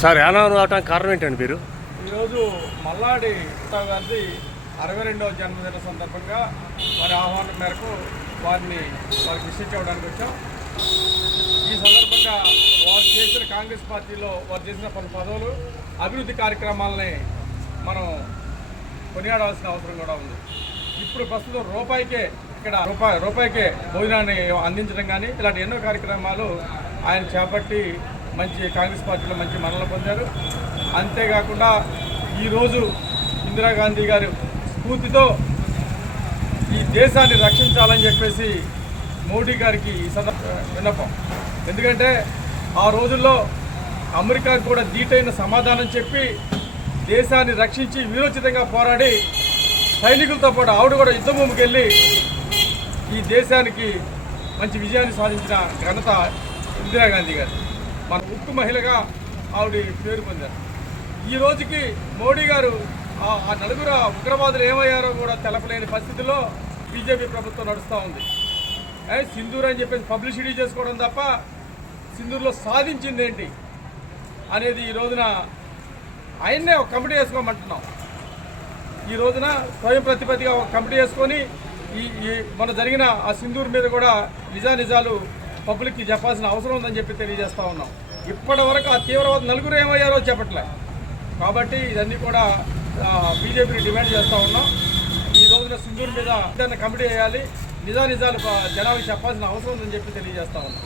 Sir Yanam రావడానికి కారణం ఏంటండి మీరు? ఈరోజు మల్లాడి గారిది 62వ జన్మదిన సందర్భంగా వారి ఆహ్వానం మేరకు వారికి విషయం చేయడానికి వచ్చాం. ఈ సందర్భంగా వారు చేసిన కాంగ్రెస్ పార్టీలో వారు చేసిన పలు పదవులు అభివృద్ధి కార్యక్రమాలని మనం కొనియాడాల్సిన అవసరం కూడా ఉంది. ఇప్పుడు ప్రస్తుతం రూపాయికే భోజనాన్ని అందించడం కానీ ఇలాంటి ఎన్నో కార్యక్రమాలు ఆయన చేపట్టి కాంగ్రెస్ పార్టీలో మంచి మన్నలు పొందారు. అంతేకాకుండా ఈరోజు ఇందిరాగాంధీ గారి స్ఫూర్తితో ఈ దేశాన్ని రక్షించాలని చెప్పేసి మోడీ గారికి ఈ విన్నపం. ఎందుకంటే ఆ రోజుల్లో అమెరికాకు కూడా ధీటైన సమాధానం చెప్పి దేశాన్ని రక్షించి వీరోచితంగా పోరాడి సైనికులతో పాటు ఆవిడ కూడా యుద్ధభూమికి వెళ్ళి ఈ దేశానికి మంచి విజయాన్ని సాధించిన ఘనత ఇందిరాగాంధీ గారు. మన ఉక్కు మహిళగా ఆవిడ పేరు పొందారు. ఈ రోజుకి మోడీ గారు ఆ నలుగురు ఉగ్రవాదులు ఏమయ్యారో కూడా తెలపలేని పరిస్థితుల్లో బీజేపీ ప్రభుత్వం నడుస్తూ ఉంది. సింధూర్ అని చెప్పేసి పబ్లిసిటీ చేసుకోవడం తప్ప సింధూర్లో సాధించింది ఏంటి అనేది ఈ రోజున ఆయన్నే ఒక కమిటీ వేసుకోమంటున్నాం. ఈ రోజున స్వయం ప్రతిపత్తిగా ఒక కమిటీ వేసుకొని మన జరిగిన ఆ సింధూర్ మీద కూడా నిజాలు పబ్లిక్కి చెప్పాల్సిన అవసరం ఉందని చెప్పి తెలియజేస్తూ ఉన్నాం. ఇప్పటి వరకు ఆ తీవ్రవాద నలుగురు ఏమయ్యారో చెప్పట్లే. కాబట్టి ఇదన్నీ కూడా బీజేపీని డిమాండ్ చేస్తూ ఉన్నాం. ఈ రోజున సింధూర్ మీద కమిటీ వేయాలి, నిజాలు జనాలకు చెప్పాల్సిన అవసరం ఉందని చెప్పి తెలియజేస్తూ ఉన్నాం.